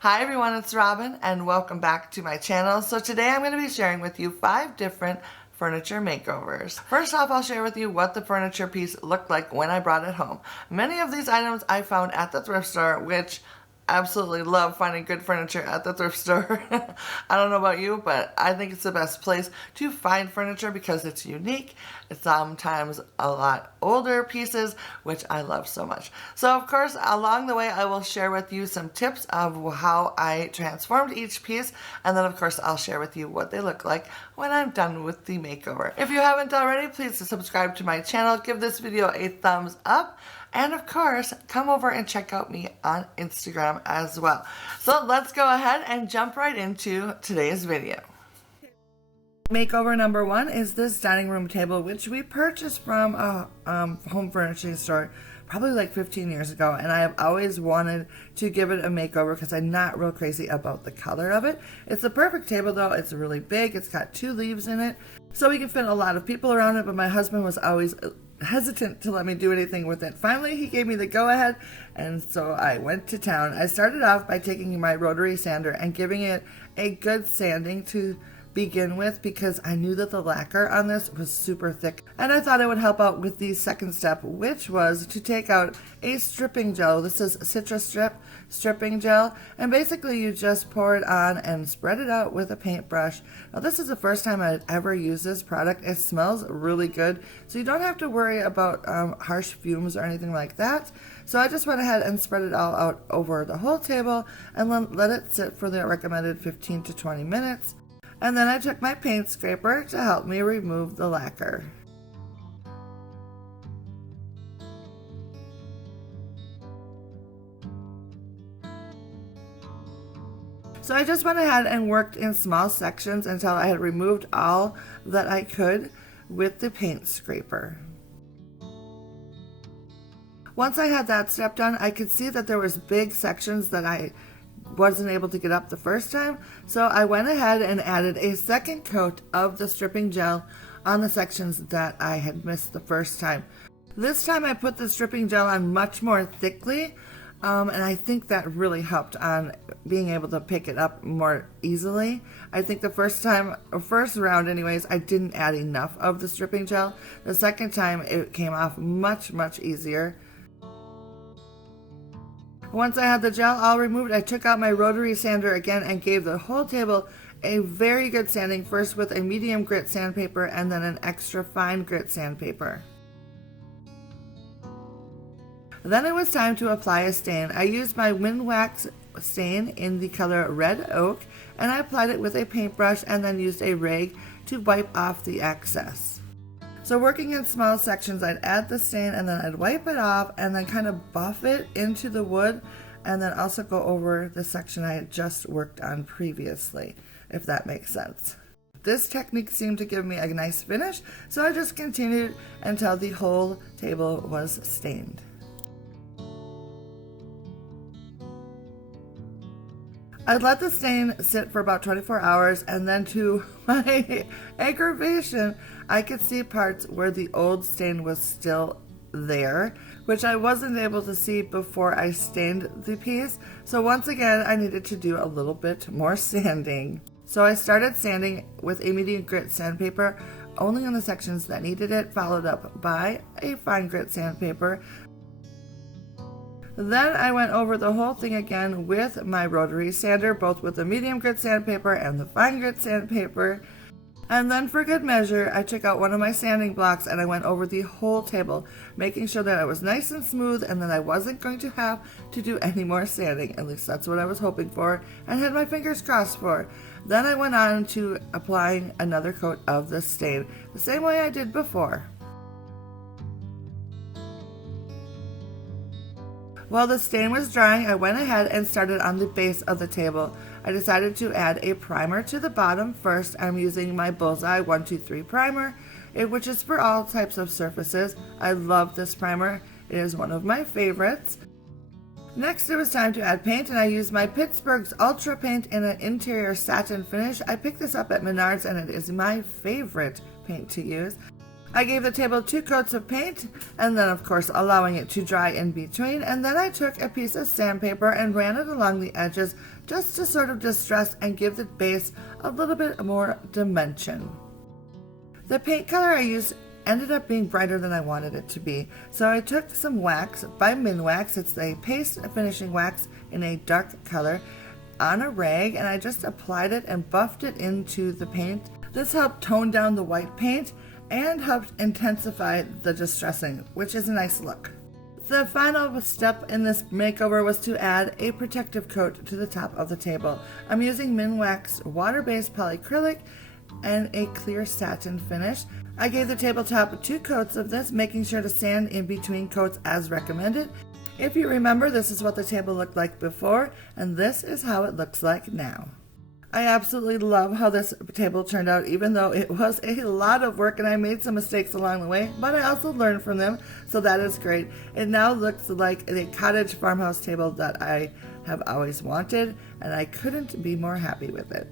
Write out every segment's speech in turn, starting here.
Hi everyone, it's Robin and welcome back to my channel. So today I'm going to be sharing with you 5 different furniture makeovers. First off, I'll share with you what the furniture piece looked like when I brought it home. Many of these items I found at the thrift store, which absolutely love finding good furniture at the thrift store. I don't know about you, but I think it's the best place to find furniture because it's unique. It's sometimes a lot older pieces, which I love so much. So of course, along the way, I will share with you some tips of how I transformed each piece. And then of course, I'll share with you what they look like when I'm done with the makeover. If you haven't already, please subscribe to my channel. Give this video a thumbs up. And of course, come over and check out me on Instagram as well. So let's go ahead and jump right into today's video. Makeover number 1 is this dining room table, which we purchased from a home furnishing store probably like 15 years ago. And I have always wanted to give it a makeover because I'm not real crazy about the color of it. It's the perfect table though. It's really big. It's got 2 leaves in it. So we can fit a lot of people around it, but my husband was always hesitant to let me do anything with it. Finally, he gave me the go-ahead, and so I went to town. I started off by taking my rotary sander and giving it a good sanding to begin with because I knew that the lacquer on this was super thick, and I thought it would help out with the second step, which was to take out a stripping gel. This is Citrus Strip stripping gel, and basically you just pour it on and spread it out with a paintbrush. Now this is the first time I'd ever used this product. It smells really good, so you don't have to worry about harsh fumes or anything like that. So I just went ahead and spread it all out over the whole table and let it sit for the recommended 15 to 20 minutes. And then I took my paint scraper to help me remove the lacquer. So I just went ahead and worked in small sections until I had removed all that I could with the paint scraper. Once I had that step done, I could see that there was big sections that I wasn't able to get up the first time, so I went ahead and added a second coat of the stripping gel on the sections that I had missed the first time. This time I put the stripping gel on much more thickly, and I think that really helped on being able to pick it up more easily. I think the first round anyways, I didn't add enough of the stripping gel. The second time it came off much easier. Once I had the gel all removed, I took out my rotary sander again and gave the whole table a very good sanding, first with a medium grit sandpaper and then an extra fine grit sandpaper. Then it was time to apply a stain. I used my Wind Wax stain in the color Red Oak, and I applied it with a paintbrush and then used a rag to wipe off the excess. So working in small sections, I'd add the stain and then I'd wipe it off and then kind of buff it into the wood and then also go over the section I had just worked on previously, if that makes sense. This technique seemed to give me a nice finish, so I just continued until the whole table was stained. I'd let the stain sit for about 24 hours, and then to my aggravation, I could see parts where the old stain was still there, which I wasn't able to see before I stained the piece. So once again, I needed to do a little bit more sanding. So I started sanding with a medium grit sandpaper only on the sections that needed it, followed up by a fine grit sandpaper. Then I went over the whole thing again with my rotary sander, both with the medium grit sandpaper and the fine grit sandpaper. And then for good measure, I took out one of my sanding blocks and I went over the whole table, making sure that it was nice and smooth and that I wasn't going to have to do any more sanding. At least that's what I was hoping for and had my fingers crossed for. Then I went on to applying another coat of the stain, the same way I did before. While the stain was drying, I went ahead and started on the base of the table. I decided to add a primer to the bottom first. I'm using my Bullseye 123 primer, which is for all types of surfaces. I love this primer. It is one of my favorites. Next, it was time to add paint, and I used my Pittsburgh's Ultra Paint in an interior satin finish. I picked this up at Menards, and it is my favorite paint to use. I gave the table 2 coats of paint, and then of course allowing it to dry in between, and then I took a piece of sandpaper and ran it along the edges just to sort of distress and give the base a little bit more dimension. The paint color I used ended up being brighter than I wanted it to be, so I took some wax by Minwax. It's a paste finishing wax in a dark color on a rag, and I just applied it and buffed it into the paint. This helped tone down the white paint and helped intensify the distressing, which is a nice look. The final step in this makeover was to add a protective coat to the top of the table. I'm using Minwax water-based polyacrylic and a clear satin finish. I gave the tabletop 2 coats of this, making sure to sand in between coats as recommended. If you remember, this is what the table looked like before, and this is how it looks like now. I absolutely love how this table turned out, even though it was a lot of work and I made some mistakes along the way, but I also learned from them, so that is great. It now looks like the Cottage Farmhouse table that I have always wanted, and I couldn't be more happy with it.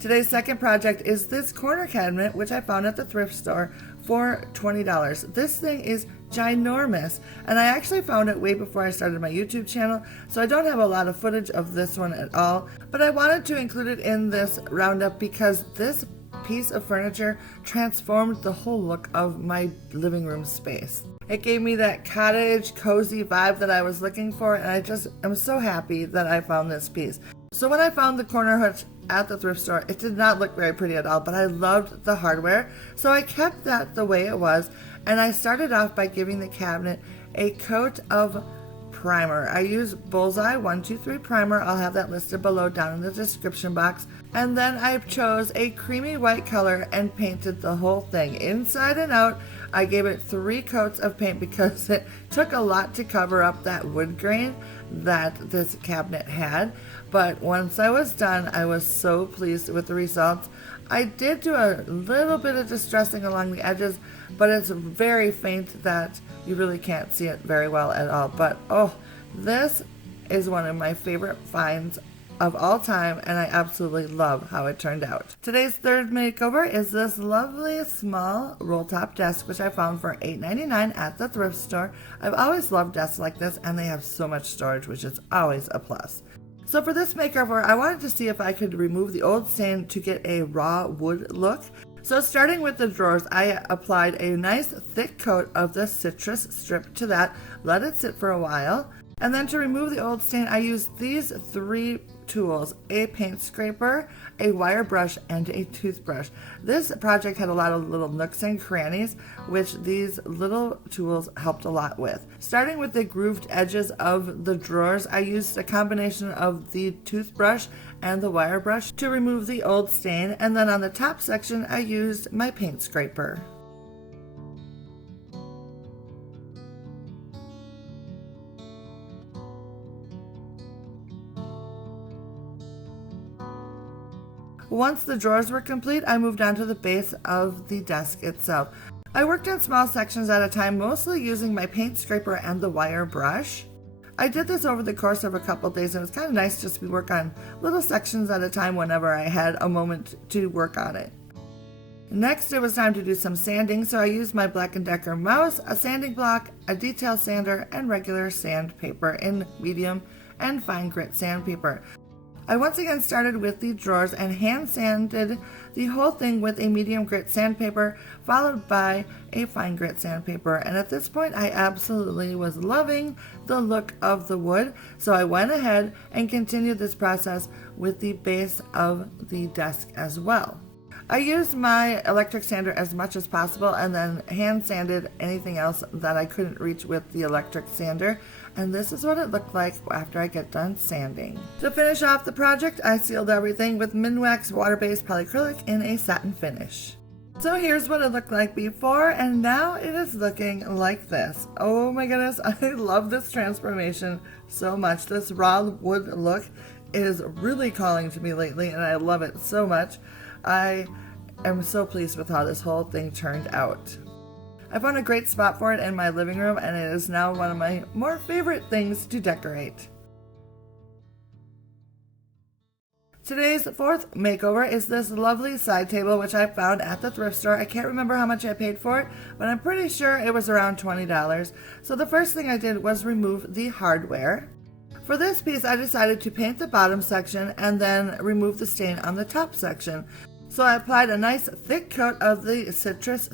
Today's second project is this corner cabinet, which I found at the thrift store for $20. This thing is ginormous, and I actually found it way before I started my YouTube channel, so I don't have a lot of footage of this one at all, but I wanted to include it in this roundup because this piece of furniture transformed the whole look of my living room space. It gave me that cottage, cozy vibe that I was looking for, and I just am so happy that I found this piece. So when I found the corner hutch at the thrift store, it did not look very pretty at all, but I loved the hardware, so I kept that the way it was, and I started off by giving the cabinet a coat of primer. I use Bullseye 123 primer. I'll have that listed below down in the description box. And then I chose a creamy white color and painted the whole thing inside and out. I gave it 3 coats of paint because it took a lot to cover up that wood grain that this cabinet had. But once I was done, I was so pleased with the results. I did do a little bit of distressing along the edges, but it's very faint that you really can't see it very well at all. But oh, this is one of my favorite finds of all time, and I absolutely love how it turned out. Today's third makeover is this lovely small roll top desk, which I found for $8.99 at the thrift store. I've always loved desks like this, and they have so much storage, which is always a plus. So for this makeover, I wanted to see if I could remove the old stain to get a raw wood look. So starting with the drawers, I applied a nice thick coat of the citrus strip to that, let it sit for a while, and then to remove the old stain, I used these 3 tools: a paint scraper, a wire brush, and a toothbrush. This project had a lot of little nooks and crannies, which these little tools helped a lot with. Starting with the grooved edges of the drawers, I used a combination of the toothbrush and the wire brush to remove the old stain, and then on the top section, I used my paint scraper. Once the drawers were complete, I moved on to the base of the desk itself. I worked in small sections at a time, mostly using my paint scraper and the wire brush. I did this over the course of a couple days, and it was kind of nice just to work on little sections at a time whenever I had a moment to work on it. Next, it was time to do some sanding, so I used my Black & Decker mouse, a sanding block, a detail sander, and regular sandpaper in medium and fine grit sandpaper. I once again started with the drawers and hand sanded the whole thing with a medium grit sandpaper, followed by a fine grit sandpaper. And at this point, I absolutely was loving the look of the wood, so I went ahead and continued this process with the base of the desk as well. I used my electric sander as much as possible and then hand sanded anything else that I couldn't reach with the electric sander, and this is what it looked like after I get done sanding. To finish off the project, I sealed everything with Minwax water-based polyacrylic in a satin finish. So here's what it looked like before, and now it is looking like this. Oh my goodness, I love this transformation so much. This raw wood look is really calling to me lately, and I love it so much. I am so pleased with how this whole thing turned out. I found a great spot for it in my living room, and it is now one of my more favorite things to decorate. Today's fourth makeover is this lovely side table which I found at the thrift store. I can't remember how much I paid for it, but I'm pretty sure it was around $20. So the first thing I did was remove the hardware. For this piece, I decided to paint the bottom section and then remove the stain on the top section. So I applied a nice thick coat of the citrus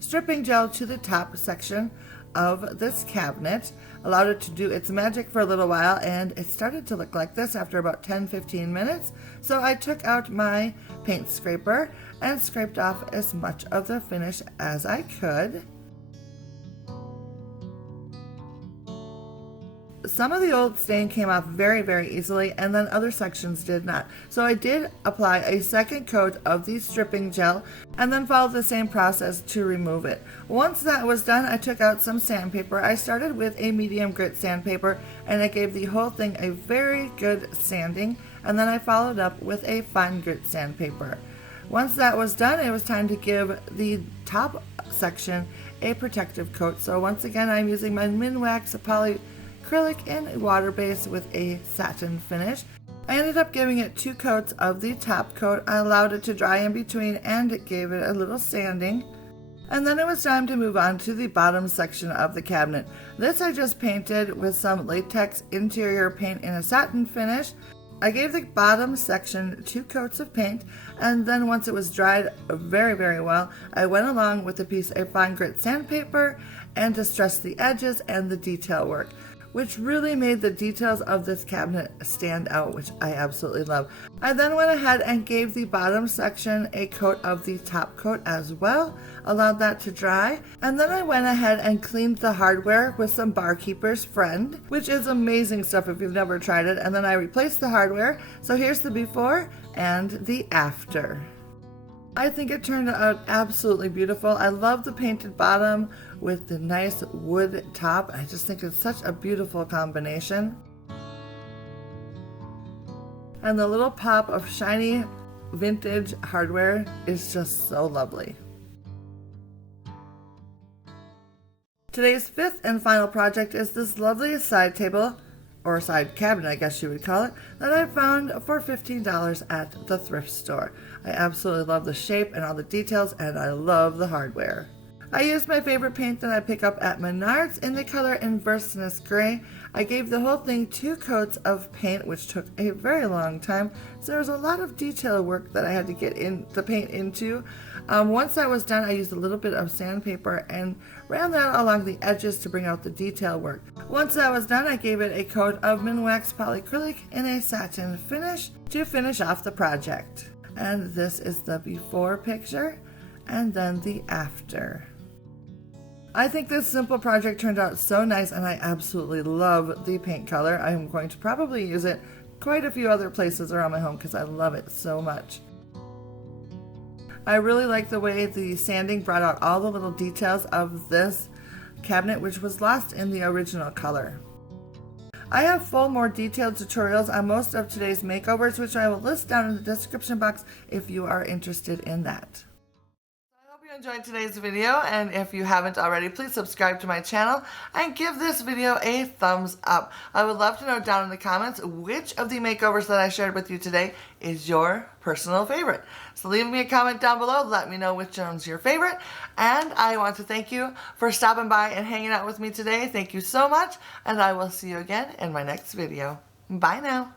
stripping gel to the top section of this cabinet, allowed it to do its magic for a little while, and it started to look like this after about 10-15 minutes. So I took out my paint scraper and scraped off as much of the finish as I could. Some of the old stain came off very easily, and then other sections did not. So I did apply a second coat of the stripping gel and then followed the same process to remove it. Once that was done, I took out some sandpaper. I started with a medium grit sandpaper and I gave the whole thing a very good sanding, and then I followed up with a fine grit sandpaper. Once that was done, it was time to give the top section a protective coat. So once again, I'm using my Minwax polyacrylic in water base with a satin finish. I ended up giving it 2 coats of the top coat. I allowed it to dry in between and gave it a little sanding. And then it was time to move on to the bottom section of the cabinet. This I just painted with some latex interior paint in a satin finish. I gave the bottom section 2 coats of paint, and then once it was dried very well, I went along with a piece of fine grit sandpaper and distressed the edges and the detail work, which really made the details of this cabinet stand out, which I absolutely love. I then went ahead and gave the bottom section a coat of the top coat as well, allowed that to dry, and then I went ahead and cleaned the hardware with some Barkeeper's Friend, which is amazing stuff if you've never tried it, and then I replaced the hardware. So here's the before and the after. I think it turned out absolutely beautiful. I love the painted bottom with the nice wood top. I just think it's such a beautiful combination. And the little pop of shiny vintage hardware is just so lovely. Today's fifth and final project is this lovely side table, or side cabinet I guess you would call it, that I found for $15 at the thrift store. I absolutely love the shape and all the details, and I love the hardware. I used my favorite paint that I pick up at Menards in the color Inverseness Gray. I gave the whole thing 2 coats of paint, which took a very long time, so there was a lot of detail work that I had to get the paint into. Once that was done, I used a little bit of sandpaper and ran that along the edges to bring out the detail work. Once that was done, I gave it a coat of Minwax polyacrylic in a satin finish to finish off the project. And this is the before picture and then the after. I think this simple project turned out so nice, and I absolutely love the paint color. I'm going to probably use it quite a few other places around my home because I love it so much. I really like the way the sanding brought out all the little details of this cabinet, which was lost in the original color. I have full, more detailed tutorials on most of today's makeovers, which I will list down in the description box if you are interested in that. I hope you enjoyed today's video, and if you haven't already, please subscribe to my channel and give this video a thumbs up. I would love to know down in the comments which of the makeovers that I shared with you today is your personal favorite. So leave me a comment down below, let me know which one's your favorite, and I want to thank you for stopping by and hanging out with me today. Thank you so much, and I will see you again in my next video. Bye now.